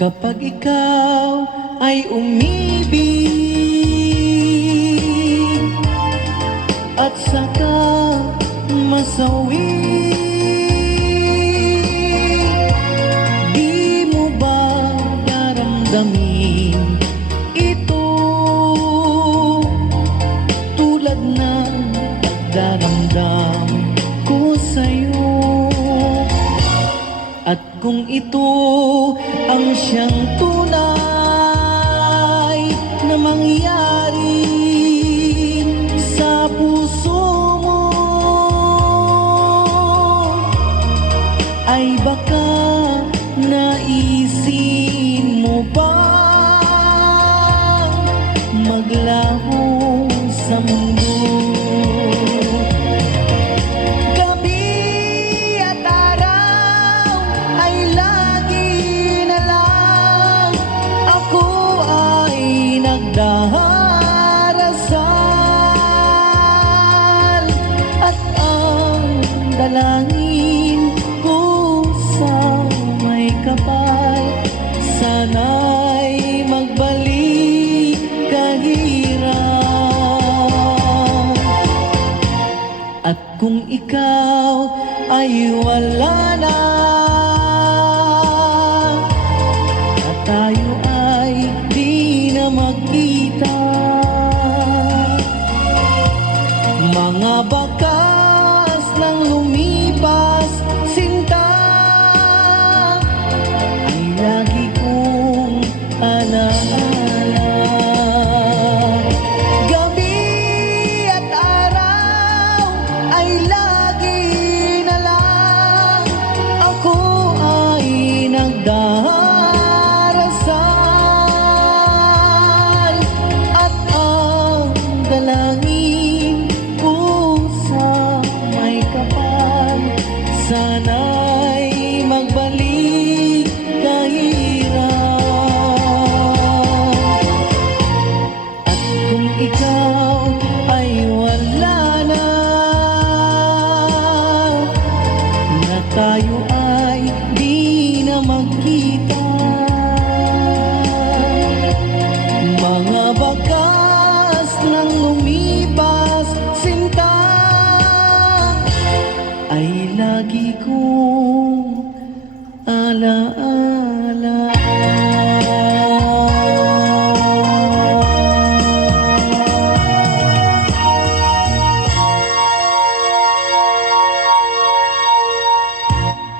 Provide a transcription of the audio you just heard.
Kapag ikaw ay umibig at saka masawi, di mo ba naramdamin ito tulad ng pagdaramdam ko sa'yo? At kung ito ang siyang tunay na mangyari sa puso mo, ay baka naisin mo ba maglaho sa mundo? Nagdarasal at ang dalangin ko sa may kapal, sana'y magbalik kahirap. At kung ikaw ay wala na,